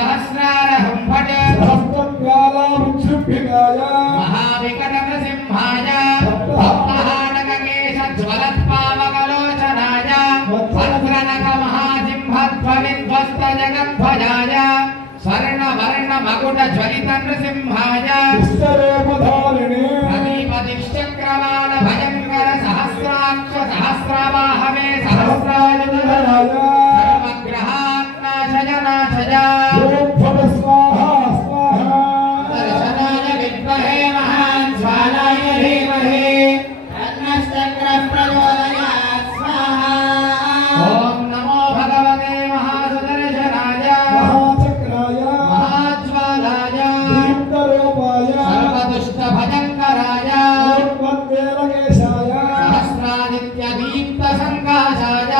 सहस्रारहं भज महाविकट नृसिंहाय भक्तहानककेशज्वलत्पावकलोचनाय वज्रनख महासिंहध्वनिध्वस्त जगद्ध्वजाय स्वर्णवर्ण मकुट ज्वलित नृसिंहाय प्रदीपदिश्चक्रवाल भयंकर सहस्राक्ष सहस्रवाहवे सहस्रायुधराय सर्वग्रहात्नाशय नाशय दर्शनाय विद्महे महाज्वालाय धीमहि तन्नश्चक्रः प्रचोदयात् स्वाहा ओम नमो भगवते महासुदर्शनाय महाज्वालाय सर्वदुष्ट भयंकराय सहस्रादित्य दीप्त संकाशाय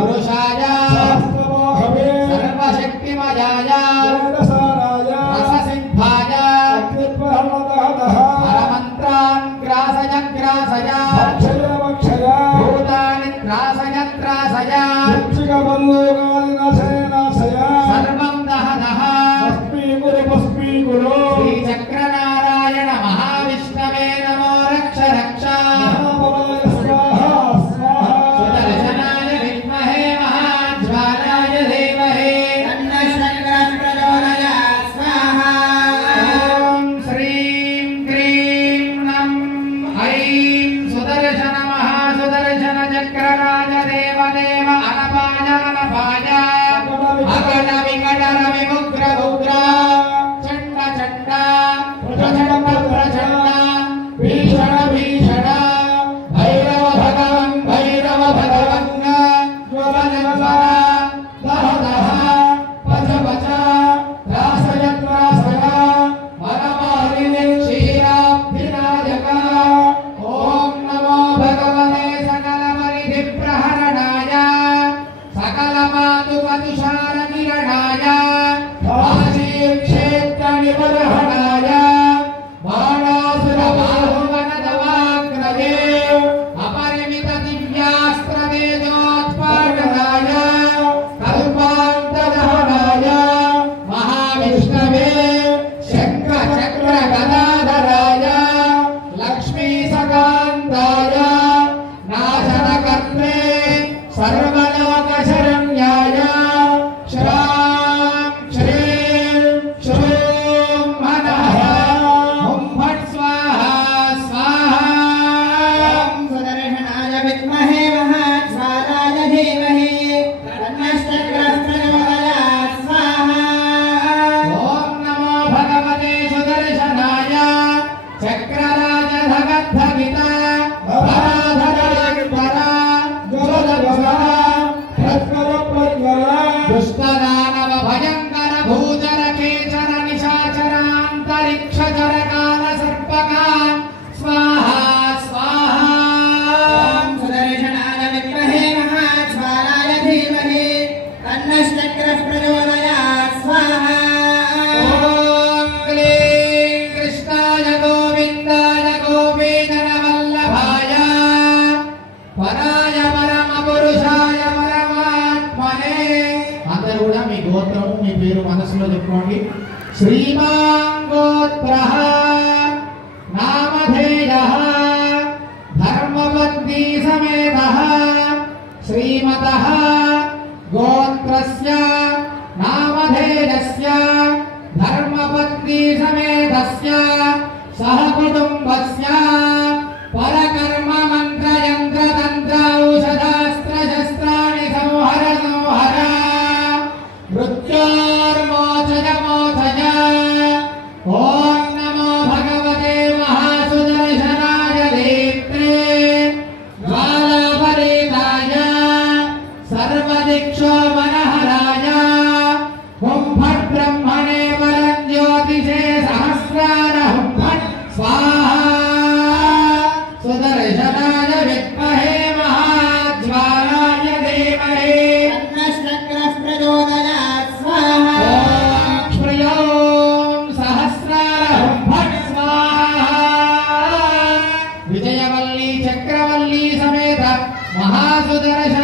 पुरुषाय सर्वशक्तिमयाय रससिद्धाय परमन्त्रान् ग्रासय ग्रासय भूतानि त्रासय त्रासय सर्वं दह दह श्रीचक्रनारायण महाविष्णवे नमो रक्ष रक्ष सुदर्शनाय विद्महे महाज्वालाय धीमहि तन्नश्चक्रः प्रचोदयात् स्वाहा ॐ श्रीं क्रीं नं ऐं सुदर्शन महासुदर्शन चक्रराज देव देव अनपाय अनपाय अगण विकट रविमुग्र उग्र चण्ड चण्ड प्रचण्ड प्रचण्ड भीषण भीषण भैरव भगवन् ज्वलन ज्वर दह दह पच पच त्रासय त्रासय मनमालिनि क्षीराब्धिनायक ॐ नमो भगवते सकलमरिधिप्रहरणाय सकलमातुपतुषारकिरणाय काशीक्षेत्रनिबर्हणाय बाणासुरबाहुवनदवाग्रजे अपरिमितदिव्यास्त्रवेदोत्पाटनाय कल्पान्तदहनाय महाविष्णवे शङ्खचक्रगदाधराय लक्ष्मीसकान्ताय नाशनकर्त्रे सर्वलोकशरण्याय श्रां श्रीं श्रूं मनः हुं फट् स्वाहा स्वाहा सुदर्शनाय विद्महे महाज्वालाय धीमहि तन्नश्चक्रः प्रचोदयात् स्वाहा ॐ नमो भगवते सुदर्शनाय चक्रराज धगद्धगित दुष्टदानव भयंकर भूचर केचर निशाचरान्तरिक्षचर काल सर्पकान् स्वाहा स्वाहा सुदर्शनाय विद्महे महाज्वालाय धीमहि तन्नश्चक्रः प्रचोदयात् स्वाहा ॐ क्लीं कृष्णाय गोविन्दाय गोपीजनवल्लभाय पराय परमपुरुषाय परमात्मने అందరూ కూడా మీ గోత్రము మీ పేరు మనసులో చెప్పుకోండి శ్రీమాన్ గోత్రః నామధేయః ధర్మపత్ని సమేతః శ్రీమతః గోత్రస్య నామధేయస్య ధర్మపత్ని సమేతస్య సహ కుటుంబస్య పరకర్మ మంత్ర యంత్ర తంత్ర ఔషధాస్త్ర శస్త్రాణి సంహర సంహర మృత్యోర్మోచయ మోచయ ఓం నమో భగవతే మహాసుదర్శనాయ దీప్తే జ్వాలాపరీతాయ సర్వదిక్షో మనహరాయ హుం ఫట్ బ్రహ్మణే పరం జ్యోతిషే సహస్రారహం ఫట్ స్వాహా सुदर्शनाय विद्महे महाज्वालाय धीमहि तन्नश्चक्रः प्रचोदयात् स्वाहा ॐ सहस्रारहं फट् स्वाहा विजयवल्ली चक्रवल्ली समेत महासुदर्शन